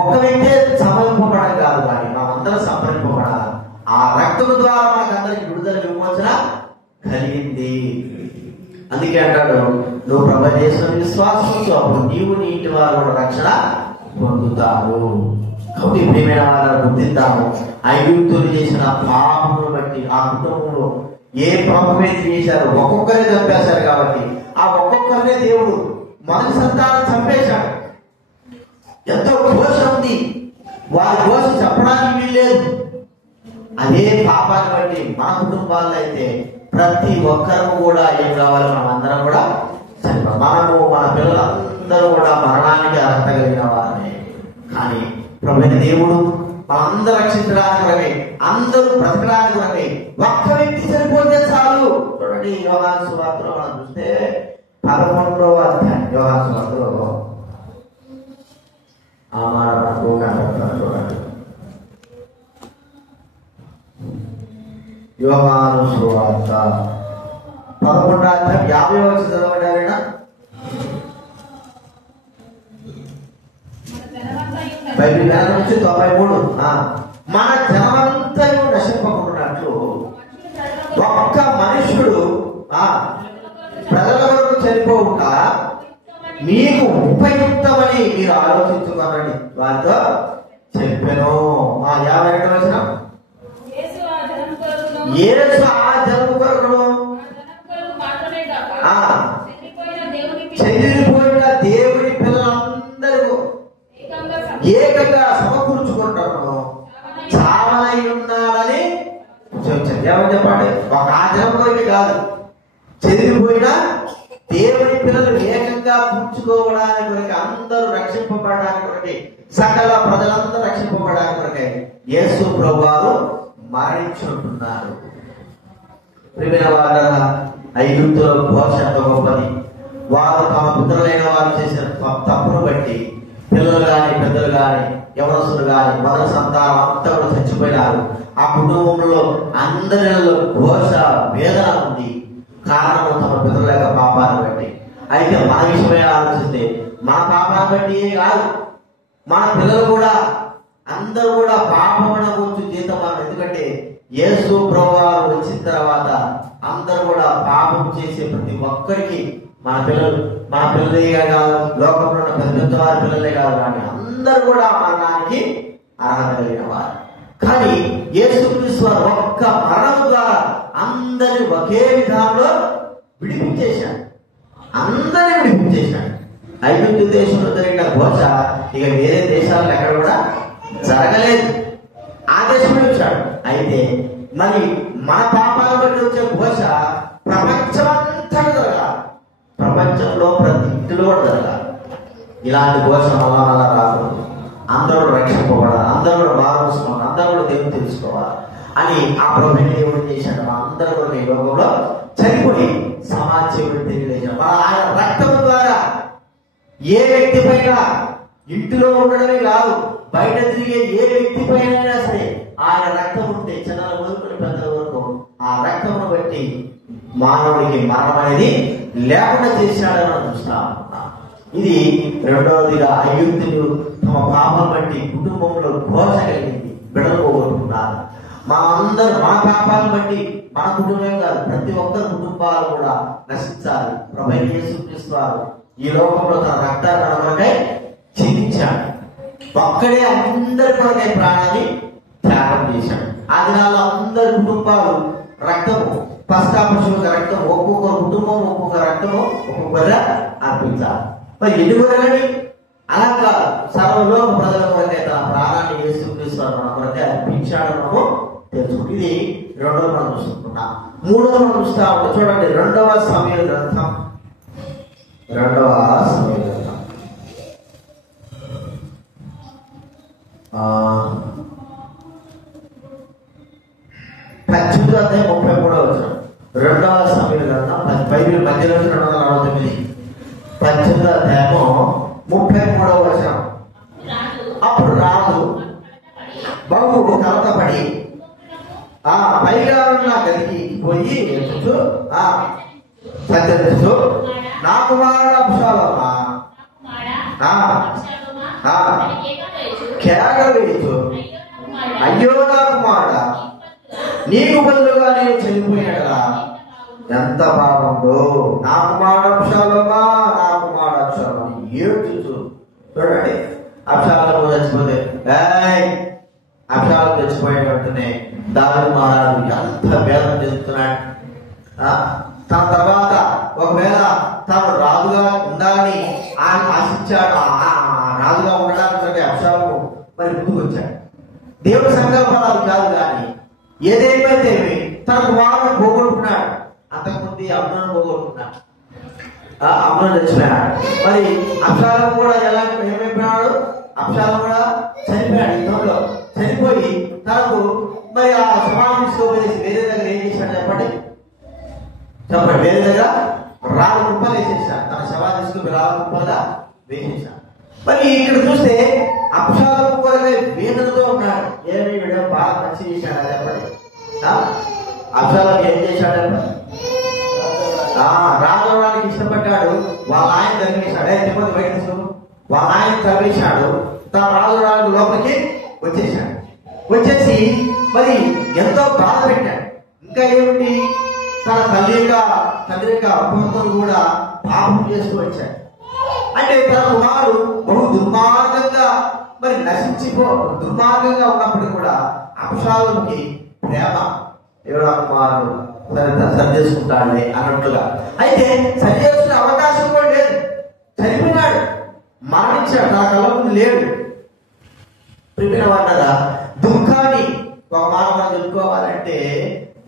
ఒక్క వ్యక్తి సంహరింపబడడం కాదు కానీ మనం అందరం సంహరింపబడాలి. ఆ రక్తం ద్వారా మనకు అందరికి విడుదల విమోచన కలిగింది. అందుకే అంటాడు, నువ్వు ప్రభు చేసిన విశ్వాసంతో అప్పుడు నీవు నీ ఇంటి వారు కూడా రక్షణ పొందుతారు. కాబట్టి ప్రియమైన వాళ్ళని గుర్తిద్దాము. ఐగుప్తులు చేసిన పాపమును బట్టి ఆ కుటుంబంలో ఏ పాపమేది చేశారు ఒక్కొక్కరే చంపేశారు. కాబట్టి ఆ ఒక్కొక్కరినే దేవుడు మొదటి సంతానం చంపేశాడు. ఎంతో ఘోష ఉంది, వారి ఘోష చెప్పడానికి వీల్లేదు. అదే పాపాన్ని బట్టి మన కుటుంబాల్లో అయితే ప్రతి ఒక్కరు కూడా ఏం కావాలి? మనం అందరం కూడా మనము మన పిల్లలందరూ కూడా మరణానికి అర్హత కలిగిన వారమే. కానీ ప్రభువైన దేవుడు మనందరూ రక్షించడానికి కొరకే, అందరూ బ్రతకడానికి కొరకే ఒక్క వ్యక్తి సరిపోతే చాలు. చూడండి, యోహాను సువార్తలో మనం చూస్తే 11వ అధ్యాయం, యోహాను సువార్తలో చూడండి, యోహాను సువార్త 11వ అధ్యాయం 50వ వచనం చదవబడ్డారేనా? బైబిల్ నుంచి 93. మన జనమంతా నశింపకుంటున్నట్లు ఒక్క మనుషుడు ప్రజల వరకు చనిపోవుట మీకు ఉపయుక్తమని మీరు ఆలోచించుకోనండి వారితో చెప్పాను. 52వ వచనం, యేసు ఆ జనము కొరకు చెదిరిపోయిన దేవుని పిల్లలందరూ ఏకంగా సమకూర్చుకుంటాను చావనై ఉన్నాడని చెప్తారు. ఏమని చెప్పండి? ఒక ఆచరణ కొరకే కాదు, చెదిరిపోయిన దేవుని పిల్లలు ఏకంగా కూర్చుకోవడానికి కొరకే, అందరూ రక్షింపబడడానికి కొరకే, సకల ప్రజలందరూ రక్షింపబడడానికి కొరకే యేసు ప్రభువారు మరణించుంటున్నారు. ప్రియమైన వారు, ఐగుప్తుల ఘోష ఎంతో గొప్పది. వారు తమ పితరులైన వారు చేసిన తప్పును బట్టి పిల్లలు కానీ పెద్దలు కానీ యవనస్తులు కానీ మొదటి సంతానం అంతా కూడా చచ్చిపోయినారు. ఆ కుటుంబంలో అందరిలో ఘోష వేదన ఉంది. కారణము తమ పితరుల యొక్క పాపాన్ని బట్టి. అయితే మన విషయమే ఆలోచిస్తే మన పాపాన్ని బట్టి కాదు, మన పిల్లలు కూడా అందరూ కూడా పాపమున గురించి జీతమాను. ఎందుకంటే యేసు ప్రభువారు వచ్చిన తర్వాత అందరూ కూడా పాపం చేసే ప్రతి ఒక్కరికి మన పిల్లలే కాదు, లోకంలో ఉన్న పెద్ద వారి పిల్లలే కాదు కానీ అందరూ కూడా మరణానికి అర్హత కలిగిన వారు. కానీ యేసుక్రీస్తు వారు ఒక్క మరణం ద్వారా అందరిని ఒకే విధానంలో విడిపించేశాడు. అందరినీ విడిపించేశాడు. ఐగుప్తు దేశంలో జరిగిన ఘోష ఇక వేరే దేశాల్లో ఎక్కడ కూడా జరగలేదు. ఆ దేశంలో వచ్చాడు. అయితే మరి మన పాపాలను బట్టి వచ్చే ఘోష ప్రపంచమంతా జరగాలి, ప్రపంచంలో ప్రతి ఇంటిలో కూడా జరగాలి. ఇలాంటి ఘోష మళ్ళా రాకూడదు. అందరూ రక్షింపబడాలి, అందరూ కూడా బాగుంచుకోవాలి, అందరూ కూడా దేవుడు తెలుసుకోవాలి అని ఆ ప్రభుని దేవుడు చేశాడు. అందరూ కూడా ఈ లోకంలో చనిపోయి సమాజం తెలియజేశాడు. ఆయన రక్తం ద్వారా ఏ వ్యక్తి పైన ఇంటిలో ఉండడమే కాదు, బయట తిరిగే ఏ వ్యక్తి పైన సరే ఆయన రక్తం ఉంటే చిన్నల మొదలుకొని పెద్దల వరకు ఆ రక్తమును బట్టి మానవుడికి మరణం అనేది లేకుండా చేశాడని మనం చూస్తా ఉన్నాం. ఇది రెండవదిగా ఐగుప్తులు తమ పాపం బట్టి కుటుంబంలో ఘోష కలిగింది, బిడలు పోగొట్టుకున్నారు. మన పాపాలను బట్టి మన కుటుంబం కాదు ప్రతి ఒక్కరి కుటుంబాలు కూడా నశించాలి. ప్రభువైన యేసుక్రీస్తు వారు ఈ లోకంలో తన రక్తాన్ని మనకై చిందించాడు. ఒక్కడే అందరి కొరకై ప్రాణాన్ని త్యాగం చేశాడు. ఆ దినాల్లో అందరి కుటుంబాలు రక్తము, పశ్చాపశువుల రక్తం, ఒక్కొక్క కుటుంబం ఒక్కొక్క రక్తము ఒక్కొక్కరు అర్పించాలి. మరి ఎన్ని కొరగని అలా కాదు, సర్వలోక ప్రజల కొరకై తన ప్రాణాన్ని యేసుక్రీస్తు వారు మన కొరకై అర్పించాడు. మనము తెలుసుకుంటాం. ఇది రెండవ మనం చూసుకుంటున్నాం. మూడవ మనం చూస్తా ఉంటాం. చూడండి, 2వ సమూయేలు గ్రంథం 18వ 1849 18వ అధ్యాయము 33వ వచనం. అప్పుడు రాజు బహు కలతపడి పైగా ఉన్న గదికి పోయి సంచరిస్తూ, నా కుమారుడు అబ్షాలోమా కేక వేయచ్చు, అయ్యో నా కుమారుడా, నీకు బదులుగా నేను చనిపోయినట్లా ఎంత బాగుందో, నా కుమారుడు అబ్షాలోమా, నా కుమారుడు అబ్షాలోమా ఏడ్చుచు. చూడండి, అబ్షాలోము చచ్చిపోతే అబ్షాలోము చచ్చిపోయేటట్టునే దావీదు మహారాజు ఎంత భేదం చేస్తున్నాడు. తన తర్వాత ఒకవేళ తాను రాజుగా ఉండాలని ఆశించాడు, రాజుగా ఉండడానికి అబ్షాలోము మరి ముందుకు వచ్చాడు. దేవుడి సంకల్పాలు కాదు, కానీ ఏదేమైతే తన కుమారుడు పోగొట్టుకున్నాడు. అంతకుముందు అమ్నోను పోగొట్టుకున్నాడు, అమ్నోను చచ్చిపోయాడు. మరి అబ్షాలోము కూడా ఏమైపోయినాడు, అబ్షాలోము కూడా చనిపోయాడు. యుద్ధంలో చనిపోయి తనకు మరి ఆ సమాధి తీసుకోవేసి వేరే దగ్గర ఏం చేశాడు చెప్పండి, వేరే దగ్గర రాళ్ళ కుప్పలు వేసేసాడు. తన సమాధి తీసుకుని రాళ్ళ కుప్పలుగా వేసేసాడు. మరి ఇక్కడ చూస్తే అబ్షాలోము కూడా వేదనతో ఉన్నాడు. ఏమి వీడు బాగా మంచి చేశాడు చెప్పండి. అబ్షాలోము ఏం చేశాడు చెప్పండి, రాజవడానికి ఇష్టపడ్డాడు. వాళ్ళ ఆయన చంపేశాడు. తిమ్మతి బయట వాళ్ళ ఆయన చంపేశాడు. తన రాజవడానికి లోపలికి వచ్చేసాడు. వచ్చేసి మరి ఎంతో బాధ పెట్టాడు. ఇంకా ఏమిటి, తన తండ్రి యొక్క అభ్యంతరం కూడా పాపం చేస్తూ వచ్చాడు. అంటే తన కుమారుడు బహు దుర్మార్గంగా మరి దుర్మార్గంగా ఉన్నప్పటికీ కూడా అబ్షాలోముకి ప్రేమ, ఎవరా కుమారుడు సరి చేసుకుంటాడులే అన్నట్లుగా. అయితే సరి చేసుకునే అవకాశం కూడా లేదు. చనిపోయినాడు, మరణించాడు, నా కళ్ళ ముందు లేడు. ప్రిమిన వాడగా దుఃఖాన్ని ఒక మాట మనం చెప్పుకోవాలంటే,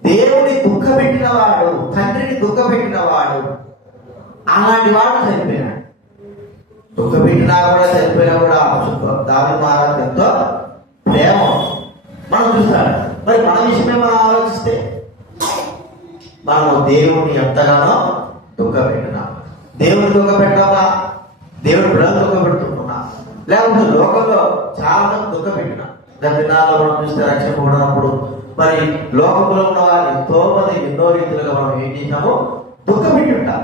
దేవుని దుఃఖ పెట్టిన వాడు, తండ్రిని దుఃఖ పెట్టిన వాడు, అలాంటి వాడు చనిపోయినాడు. దుఃఖ పెట్టినా కూడా చనిపోయినా కూడా దావీదు మహారాజు ఎంతో ప్రేమ మనం చూస్తాడు. మరి మన విషయమే మనం ఆలోచిస్తే మనము దేవుని ఎంతగానో దుఃఖ పెట్టినాం. దేవుని దుఃఖ పెట్టామా, దేవుని బిడ్డలు దుఃఖ పెడుతున్నా, లేకపోతే లోకంలో చాలా మంది దుఃఖ పెట్టినాం. దినాల్లో మనం చూస్తే రక్షణ ఉన్నప్పుడు మరి లోకంలో ఉన్న వారు ఎంతో మంది ఎన్నో రీతిలుగా మనం ఏం చేసినాము, దుఃఖ పెట్టి ఉంటాం.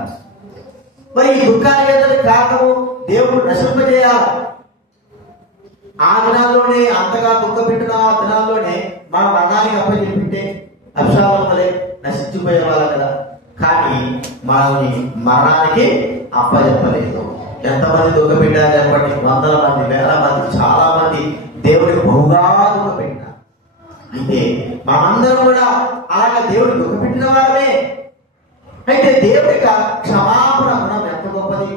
మరి ఈ దుఃఖానికి కారణము దేవుడు నశింపజేయాలి. ఆ దినాల్లోనే అంతగా దుఃఖ పెట్టిన ఆ దినాల్లోనే మన మరణానికి అప్పచెప్పితే అబ్షాలోము వలె నశించిపోయే వాళ్ళం కదా. కానీ మనల్ని మరణానికి అప్పచెప్పలేదు. ఎంతమంది దుఃఖ పెట్టారు చెప్పండి, వందల మంది, వేల మంది, చాలా మంది దేవుడికి బహుగా దుఃఖ పెట్టినారు. అయితే మనందరం కూడా అలాగే దేవుడు దుఃఖ పెట్టిన వారమే. అయితే దేవుడి క్షమాపణ మనం ఎంత గొప్పది.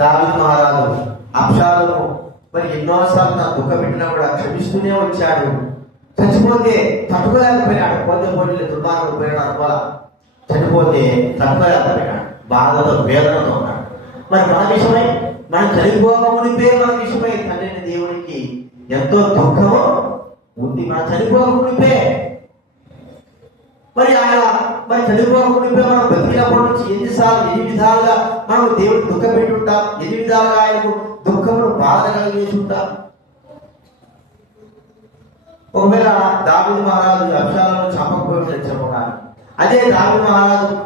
దావీదు మహారాజు అబ్షాలోము మరి ఎన్నోసార్లు నా దుఃఖ పెట్టినా కూడా క్షమిస్తూనే వచ్చాడు. చచ్చిపోతే తట్టుకోలేకపోయినాడు. పోతే దుర్మార్గం పోయినాడు అనుకోవాలా, చనిపోతే తట్టుకోలేకపోయినాడు, బాధతో వేదనతో ఉన్నాడు. మరి మన విషయమై మనం చనిపోకమునిపే మన విషయమై తండ్రిని దేవునికి ఎంతో దుఃఖము ఉంది. మనం చనిపోకమునిపే మరి ఆయన మరి చనిపోకమునిపే మనం బతికినప్పటి నుంచి ఎన్ని విధాలుగా మనం దేవుడికి దుఃఖ పెట్టి ఉంటాం, ఎన్ని విధాలుగా ఆయనకు దుఃఖమును బాధ కలిగేసి ఉంటాం. ఒకవేళ దావీదు మహారాజు అబ్షాలోమును చంపకపోతే చెప్పగానే, అదే దావీదు మహారాజు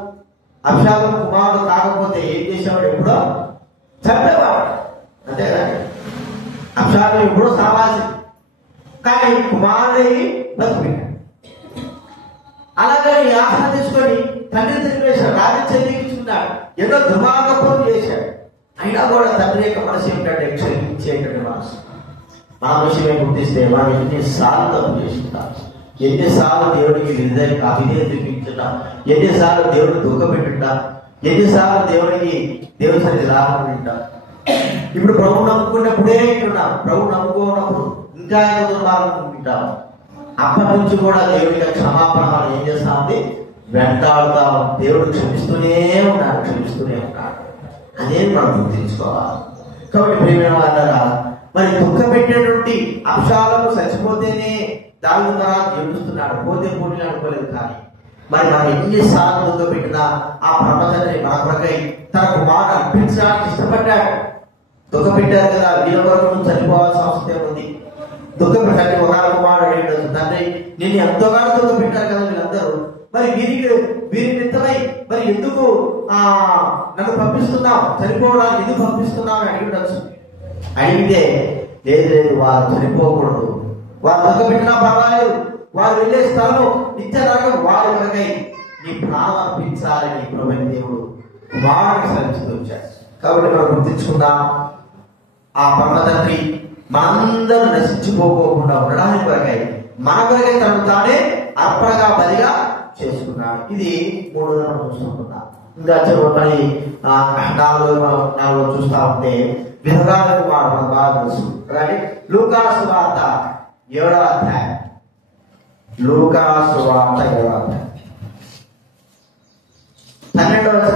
అబ్షాలోము కుమారుడు కాకపోతే ఏం చేసేవాడు, ఎప్పుడో చంపేవాడు. అంతేగా, అబ్షాలోము ఎప్పుడో సావాసి, కానీ కుమారుడై బతికిపోయాడు. అలాగే ఆహార తీసుకొని తండ్రి చనిపేశాడు, రాజు చదివించుకున్నాడు, ఎన్నో దుర్మార్గ పనులు చేశాడు. అయినా కూడా తండ్రి యొక్క మనసు ఏమిటంటే క్షమించేటువంటి మనసు. మన విషయమే గుర్తిస్తే మనం ఎన్నిసార్లు తప్పు చేసుకుంటాం, ఎన్నిసార్లు దేవుడికి అవిధేయత చూపించుంటాం, ఎన్నిసార్లు దేవుడిని దుఃఖ పెట్టుంటాం, ఎన్నిసార్లు దేవుడి సరి రాకుండా ఉంటాం. ఇప్పుడు ప్రభు నమ్ముకున్నప్పుడే ఉంటున్నాం, ప్రభు నమ్ముకున్నప్పుడు ఇంకా దుర్మార్గం ఉంటాం. అప్పటి నుంచి కూడా దేవుడికి క్షమాపణ మనం ఏం చేస్తామంటే వెంటాడుతాం. దేవుడు క్షమిస్తూనే ఉన్నాడు. అదే మనం గుర్తించుకోవాలి. కాబట్టి ప్రియమైన వాళ్ళరా, మరి దుఃఖ పెట్టేటువంటి అబ్షాలోము చచ్చిపోతేనే దావీదు మహారాజు ఏడుస్తున్నాడు, పోతే పోటీ అనుకోలేదు. కానీ మరి మనం ఎన్నిసార్లు దుఃఖపెట్టినా ఆ ప్రపంచాన్ని మన కొరకై తన కుమారుడు అర్పించడానికి ఇష్టపడ్డాడు. దుఃఖపెట్టారు కదా, వీళ్ళ వరకు నువ్వు చనిపోవాల్సిన అవసరం ఉంది. దుఃఖపెట్టాలి ఒక కుమారుడు అడిగాడు, తండ్రి నేను ఎంతోగానో దుఃఖపెట్టారు కదా వీళ్ళందరూ, మరి వీరి నిమిత్తమై మరి ఎందుకు నన్ను పంపిస్తున్నావు, చనిపోవడానికి ఎందుకు పంపిస్తున్నావు అని అడిగిడచ్చు. అడిగితే లేదు వారు చనిపోకూడదు, వారు దుఃఖపెట్టినా పర్వాలేదు, వారు వెళ్ళే స్థలం నిత్య నరకం, వారి కొరకై నీ ప్రాణం అర్పించాలని ప్రభువైన దేవుడు కుమారుడికి సరిచుతూ వచ్చాడు. కాబట్టి మనం గుర్తించుకుందాం, ఆ పరమ తండ్రి మనందరూ నశించిపోకుండా ఉండడానికి కొరకై మన కొరకై తనను తానే అర్పణగా బలిగా చేసుకున్నాడు. ఇది 3వ మనం చూసుకుంటున్నాం. ఇంకా మరి 4వ చూస్తా ఉంటే విధవరాల కుమారుడు మనకు బాగా తెలుసు. అలాగే లూకా సువార్త 7వ అధ్యాయం, లూకా సువార్త 7వ అధ్యాయం 12వ వచనం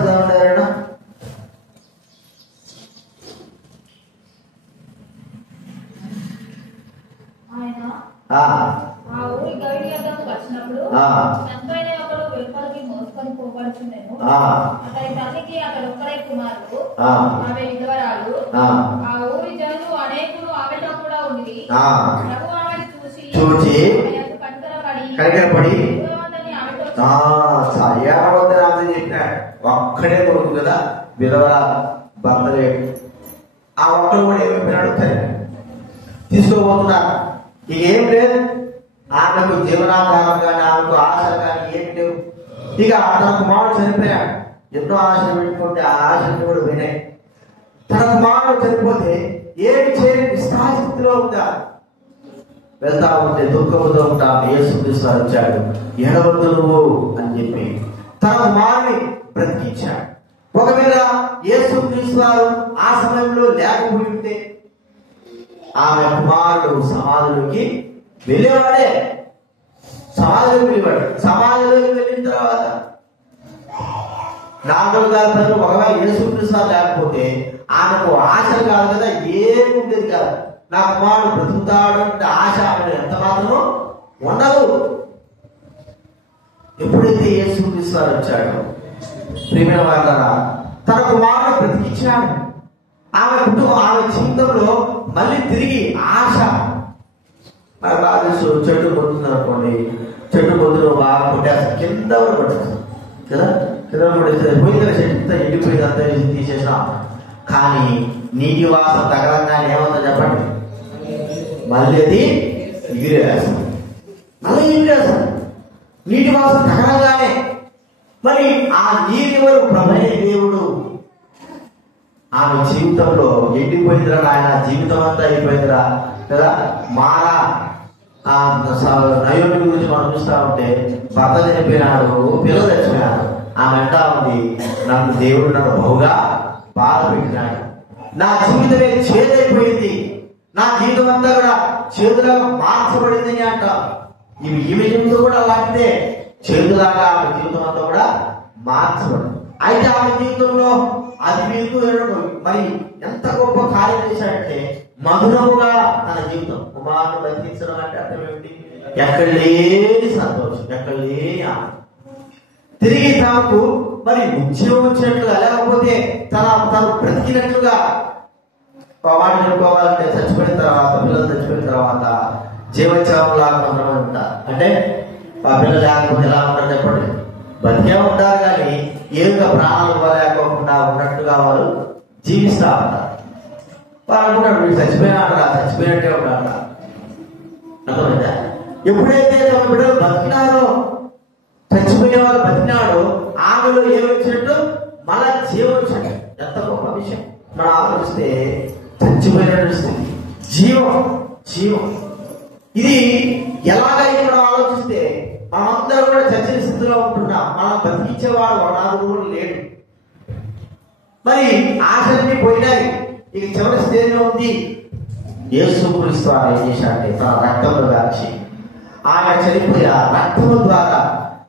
ఉంటారా? అతని తల్లికి అతడు ఒక్కడే కుమారుడు, ఆమె విధవరాలు. ఆ ఊరి జనులు అనేకులు ఆమెతో కూడా ఉంది. ప్రభు ఆమెను చూసి కనికరపడి చెప్పినాడు, ఒక్కడే కొడుకు కదా, విధవరా భర్త లేడు. ఆ ఒక్కడు కూడా ఏమైపోయినాడు, తీసుకోబోతున్నారు. ఇక ఏం లేదు, ఆమెకు జీవనాధారం కానీ ఆమెకు ఆశలు కానీ ఏం లేవు. ఇక తన కుమారుడు చనిపోయాడు, ఎన్నో ఆశలు పెట్టుకుంటే ఆ ఆశలు కూడా వినాయి. తన కుమారుడు చనిపోతే ఏమి చేయని నిస్సాస్థితిలో ఉందా, వెళ్తా ఉంటే దుఃఖంతో ఉంటా. యేసుక్రీస్తు వచ్చాడు, ఏడవద్దు నువ్వు అని చెప్పి తన కుమారుని బ్రతికించాడు. ఒకవేళ యేసుక్రీస్తు వారు ఆ సమయంలో లేకపోయి ఉంటే ఆమె కుమారుడు సమాధిలోకి వెళ్ళేవాడే. సమాధిలోకి వెళ్ళేవాడు. సమాధిలోకి వెళ్ళిన తర్వాత 4 గంటలు ఒకవేళ యేసుక్రీస్తు లేకపోతే ఆమెకు ఆశలు కాదు కదా, ఏమి ఉండేది కాదు. నా కుమారుడు బ్రతుకుతాడు అంటే ఆశ ఆమె ఎంత మాత్రమో ఉండదు. ఎప్పుడైతే యేసుక్రీస్తు వచ్చాడో ప్రియమైన వారలారా, తన కుమారుడు బ్రతికించాడు. ఆమె కుటుంబం, ఆమె జీవితంలో మళ్ళీ తిరిగి ఆశ. నాకు బాగా తెలుసు, చెట్టు పొద్దుతుంది అనుకోండి, చెట్టు పొద్దున బాగా కొట్టేస్తారు, కింద కూడా కొట్టేస్తారు కదా, కింద కొట్టేస్తారు. పోయింది చెట్టు ఎండిపోయింది, అంతా తీసేసాం. కానీ నీటి వాసన తగలంగానే ఏమంతా చెప్పండి, మళ్ళీ అది ఎగిరేస్తాం, మళ్ళీ ఎగిరేస్తాం. నీటి వాసన తగలంగానే మరి ఆ నీటి వరకు ప్రభువైన దేవుడు ఆమె జీవితంలో ఎండిపోయిందిరా నాయన, జీవితం అంతా అయిపోయిందిరా కదా. మారా నయోమి గురించి మనం చూస్తా ఉంటే భర్త చనిపోయినాడు, పిల్లలు చచ్చిపోయినాడు. ఆమె అంటా ఉంది, నన్ను దేవుడు నన్ను బహుగా బాధ పెట్టినాడు, నా జీవితమే చేదైపోయింది, నా జీవితం అంతా కూడా చేదులాగా మార్చబడింది అని అంట. ఈమె జీవితం కూడా వాటితే చేదులాగా ఆమె జీవితం అంతా కూడా మార్చబడింది. అయితే ఆమె జీవితంలో అది మీకు మరి ఎంత గొప్ప కార్యం చేశాడంటే, మధురముగా తన జీవితం కుమారుని బతికించడం అంటే అర్థం ఏమిటి, ఎక్కడ లేని సంతోషం, ఎక్కడ లేని ఆనందం. తిరిగి తనకు మరి ఉద్యోగం వచ్చినట్లుగా, లేకపోతే తను బ్రతికినట్లుగా. వాడిని చెప్పుకోవాలంటే చచ్చిపోయిన తర్వాత, పిల్లలు చచ్చిపోయిన తర్వాత జీవోత్సవంలాగా కొంతమంది ఉంటారు. అంటే ఆ పిల్లలు లేకపోతే ఎలా ఉంటారు చెప్పండి, బతికే ఉంటారు కానీ ఏదో ప్రాణాలు ఇవ్వలేకోకుండా ఉన్నట్టుగా వాళ్ళు జీవిస్తూ ఉంటారు. వాళ్ళు అనుకుంటారు వీళ్ళు చచ్చిపోయినట్టే ఉంటారు. అర్థమైందా? ఎప్పుడైతే తమ బిడ్డలు బతికినారో, చచ్చిపోయిన వాళ్ళు బతికినాడో, ఆమెలో ఏమొచ్చినట్టు మళ్ళా జీవం వచ్చినట్టు. ఎంత గొప్ప విషయం మనం ఆలోచిస్తే. చచ్చిపోయినట్టు స్థితి, జీవం ఇది ఎలాగైతే మనం ఆలోచిస్తే మనందరం కూడా చచ్చిన స్థితిలో ఉంటున్నాం. మనం బతికించేవాడు ఒకనాడు కూడా లేడు. మరి ఆశలన్నీ పోయినాయి, ఇక చివరి స్థితిలో ఉంది. యేసుక్రీస్తు ఏం చేశాడంటే తన రక్తంలో కాచి ఆయన చనిపోయి ఆ రక్తము ద్వారా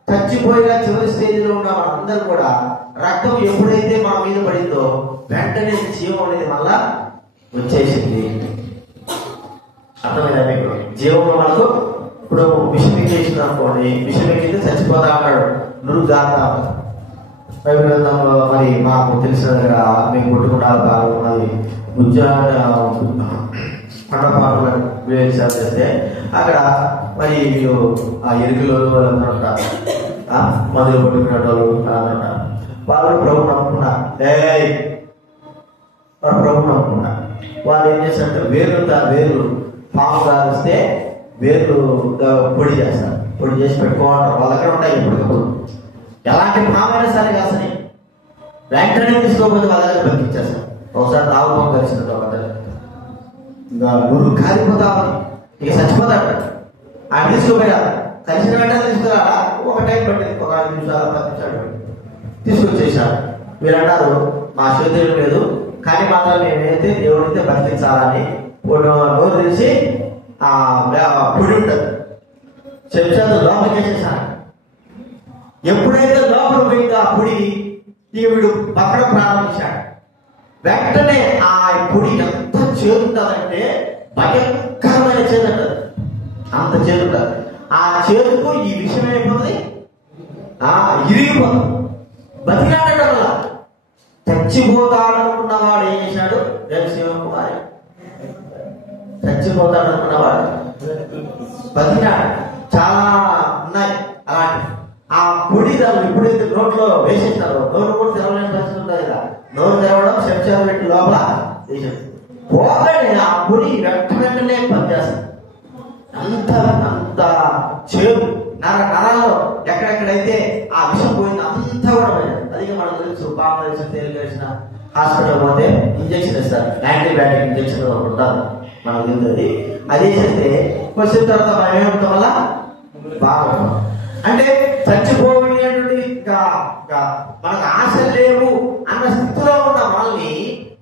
చచ్చిపోయిన చివరి స్టేజ్లో ఉన్న మనందరూ కూడా రక్తం ఎప్పుడైతే మన మీద పడిందో వెంటనే జీవం అనేది మళ్ళా వచ్చేసింది. అర్థమైందా మీకు? జీవంలో మనకు ఇప్పుడు విషం ఎక్కేసింది అనుకోండి, విషం ఎక్కితే చచ్చిపోతా అన్నాడు, నురుగాత బైబిల్ గ్రంథంలో మరి మాకు తెలిసిన మేము కొట్టుకుంటారు బాగా మరి పండపాటలు వివేచన చేస్తే అక్కడ మరి మీరు ఆ ఎరుకలు వాళ్ళందరూ ఉంటారు, మొదలు కొట్టుకునే వాళ్ళు ఉంటారు. వాళ్ళు ప్రభు నమ్ముకున్నారు, వాళ్ళు ప్రభు నమ్ముకున్నారు. వాళ్ళు ఏం చేస్తారంటే వేరు పాము కాలిస్తే వేర్లు పొడి చేస్తారు, పొడి చేసి పెట్టుకోమంటారు. వాళ్ళ దగ్గర ఉంటాయి ఎప్పటికప్పుడు. ఎలాంటి పామైనా సరే కాసని వెంటనే తీసుకోకపోతే వాళ్ళ దగ్గర బతికిచ్చేస్తారు. ఒకసారి రావుపాము కలిసినట్టు ఒక ఇంకా గురు కాలిపోతా ఉంది, ఇక చచ్చిపోతాడు. ఆయన తీసుకోపోయా కలిసిన వెంటనే తీసుకురాడా, ఒక టైం పట్టింది, ఒక 5 నిమిషాలు 10 నిమిషాలు తీసుకొచ్చేసాడు. మీరు అన్నారు మా చేతులు లేదు, కానీ మాత్రం మేమైతే దేవుడైతే బతికించాలని నోరు తెలిసి ఆ పొడి ఉంటుంది చెంచాతో లోపలికి వేసేసాను. ఎప్పుడైతే లోపల పోయిందో ఆ పొడి వీడు పక్కన ప్రారంభించాడు. వెంటనే ఆ పొడి ఎంత చేదుంటుందంటే భయంకరమైన చేదు ఉంటుంది, అంత చేదుంటుంది. ఆ చేదుకు ఈ విషయం అయిపోతుంది, ఇరిగిపోతుంది. బతికాడట వల్ల చచ్చిపోతాడనుకున్నవాడు ఏం చేశాడు? శివకుమారి చచ్చిపోతాడనుకున్నవాడు బతికాడు. చాలా ఉన్నాయి అలాంటి. ఆ పొడి దాన్ని ఎప్పుడైతే నోట్లో వేసేస్తారో నోరు కూడా తెరవలేని పరిస్థితి ఉంటుంది కదా, నోరు తెరవడం శంషాలు పెట్టి లోపల వేసేస్తారు. పోగానే ఆ పొడి వెంటనే పనిచేస్తుంది. అంత చేదు నరాల్లో ఎక్కడెక్కడైతే ఆ విషం పోయింది అంతా కూడా పోయింది. అది మనకు తెలుసు, పాము కలిసిన తేలి కలిసిన హాస్పిటల్ పోతే ఇంజక్షన్ ఇస్తారు, యాంటీబయాటిక్ ఇంజక్షన్ ఉంటారు మనకు తెలుస్తుంది. అది వేసేస్తే వచ్చిన తర్వాత మనం ఏమంటాం వల్ల బాగా అంటే చచ్చిపోయినటువంటి మనకు ఆశ లేవు అన్న స్థితిలో ఉన్న వాళ్ళని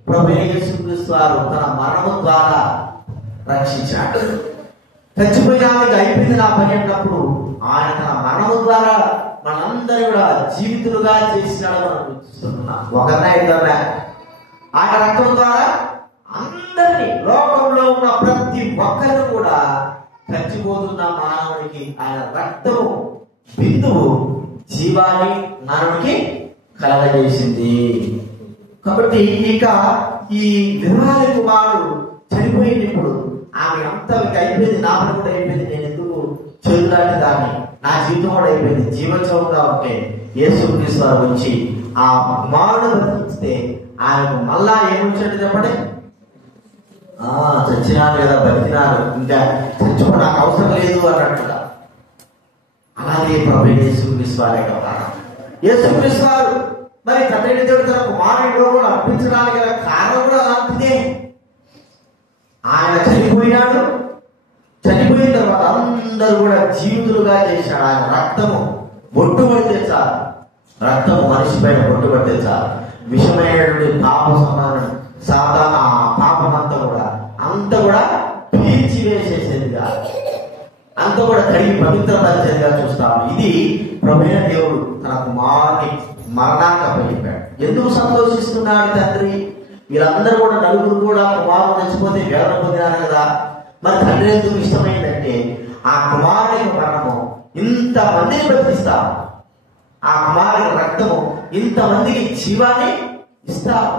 ప్రభు యేసుక్రీస్తు వారు తన మరణము ద్వారా రక్షించాడు. చచ్చిపోయినాక అయిపోయింది నా పని అన్నప్పుడు ఆయన తన మరణము ద్వారా మనందరూ కూడా జీవితులుగా చేసినాడు. మనం గుర్తిస్తున్నాం ఒకరినే ఇద్దరినే. ఆయన రక్తం ద్వారా అందరినీ, లోకంలో ఉన్న ప్రతి ఒక్కరిని కూడా చచ్చిపోతున్న మానవుడికి ఆయన రక్తము బిందువు జీవాన్ని మానవుడికి కలగజేసింది. కాబట్టి ఇక ఈ వివాహ కుమారుడు చనిపోయినప్పుడు ఆమె అంతా అయిపోయింది, నా పని కూడా అయిపోయింది, నేను ఎందుకు చెడులాంటి దాన్ని, నా జీవితం కూడా అయిపోయింది, జీవోత్సవంగా ఉంటే యేసుక్రీస్తు వారు వచ్చి ఆ కుమారుడు బతికిస్తే ఆయనకు మళ్ళా ఏమొచ్చాడు చెప్పండి? చచ్చినాను కదా, బతికినాను, ఇంకా చచ్చిపో నాకు అవసరం లేదు అన్నట్టుగా. అలాగే ప్రభు యేసుక్రీస్తు వారే కదా. యేసుక్రీస్తు వారు మరి తండ్రి దేవుడు తన కుమారుడిలో కూడా అర్పించడానికి గల కారణం కూడా అలాంటిదే. ఆయన చనిపోయినాడు, చనిపోయిన తర్వాత అందరూ కూడా జీవితులుగా చేశాడు. ఆయన రక్తము బొట్టు పడితే చాలు, రక్తము మనిషి పైన బొట్టు పడితే చాలు, విషమైనటువంటి పాప సమానం సాధారణ పాపం అంతా కూడా పీల్చివేసేసేదిగా, అంతా కూడా కడిగి పవిత్రపరిచేదిగా చూస్తాము. ఇది ప్రభువైన దేవుడు తన కుమారుని మరణానికి అప్పగించాడు. ఎందుకు సంతోషిస్తున్నాడు తండ్రి? వీళ్ళందరూ కూడా నలుగురు కూడా కుమారుడు చచ్చిపోతే వేదన పొందినారు కదా, మరి తండ్రి ఎందుకు ఇష్టమైందంటే ఆ కుమారుని మరణము ఇంతమందిని బతికిస్తాము, ఆ కుమారుని రక్తము ఇంతమందికి జీవాన్ని ఇస్తాము.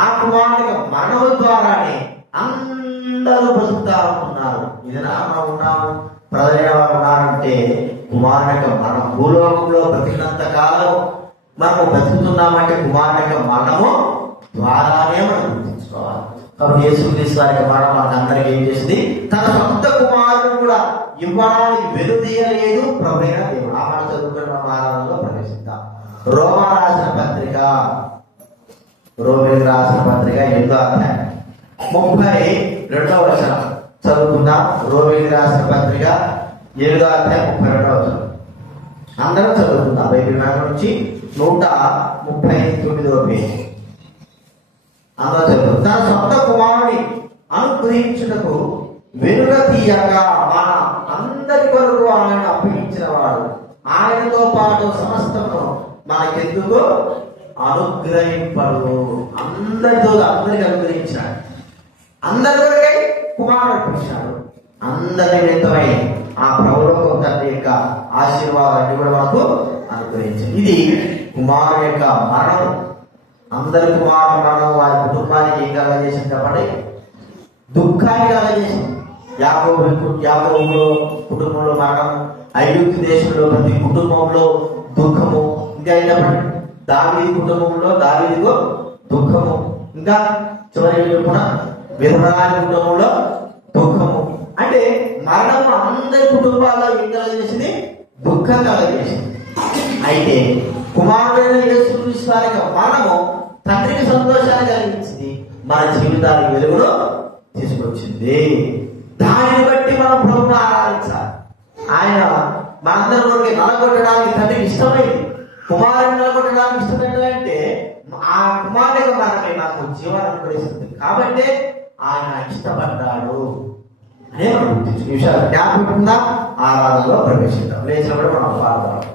ఆ కుమారుని మరణము ద్వారానే అందరూ బతుకుతా ఉన్నారు. ఇది మనం ఉన్నాము, ప్రజలు ఉన్నారంటే కుమారుని మనం భూలోకంలో బ్రతికినంత కాలం మనము బ్రతుకుతున్నామంటే కుమారుని మరణము ద్వారానే మనం గుర్తించుకోవాలి. కాబట్టి యేసుక్రీస్తు వారి మరణం మనకు అందరికీ ఏం చేసింది? తన సొంత కుమారుడు కూడా ఇవ్వడానికి వెలుదీయలేదు ప్రభువైన దేవుడు. ఆ మాట చదువుకున్న ఆరాధనలో ప్రవేశిద్దాం. రోమీయులకు రాసిన పత్రిక 8వ అధ్యాయం 32వ వచనం చదువుకుందాం. రోమీయులకు రాసిన పత్రిక 7వ అధ్యాయం 32వ వచనం అందరూ చదువుకుందాం. బైబిల్ నుంచి 139వ పేజీ అందరూ చదువు. తన సొంత కుమారుని అనుగ్రహించుటకు వెనుక తీయక మన అందరి కొరకు ఆయన అప్పగించిన వాడు ఆయనతో పాటు సమస్తము మనకెందుకు అనుగ్రహింపడు. అందరికి అనుగ్రహించాడు, అందరి కొరకై కుమారుడు అర్పించాడు. అందరి నిమిత్తమై ఆ ప్రభువులకు తండ్రి యొక్క ఆశీర్వాదాన్ని కూడా మనకు అనుగ్రహించింది. ఇది కుమారుని యొక్క మరణం. అందరి కుమారుని మరణం వారి కుటుంబానికి ఏం కలగజేసింది కాబట్టి దుఃఖాన్ని కలగజేసింది. యాకోబులో కుటుంబంలో మరణం, ఐగుప్తు దేశంలో ప్రతి కుటుంబంలో దుఃఖము, ఇంకా అయినప్పటి దావీదు కుటుంబంలో దావీదుకు దుఃఖము, ఇంకా చివరి కూడా విధవరాలి కుటుంబంలో దుఃఖము. అంటే మరణము అందరి కుటుంబాల్లో ఏం కలగజేసింది? దుఃఖం కలగజేసింది. అయితే కుమారుడైన యేసుక్రీస్తు వారి యొక్క మరణము తండ్రికి సంతోషాన్ని కలిగించింది, మన జీవితానికి వెలుగును తీసుకొచ్చింది. దానిని బట్టి మనం ప్రభువును ఆరాధించాలి. ఆయన మనందరిలోకి నలగొట్టడానికి తండ్రికి ఇష్టమైంది, కుమారుని నిలబొట్టడానికి ఇష్టమైందంటే ఆ కుమారుడిగా మనమే నాకు జీవనం అనుగ్రహిస్తుంది కాబట్టి ఆయన ఇష్టపడ్డాడు అనే మనం గుర్తించు విషయాలు జ్ఞాపకం ఆరాధనలో ప్రవేశిద్దాం. లేచినప్పుడు మనం పాల్గొనాలి.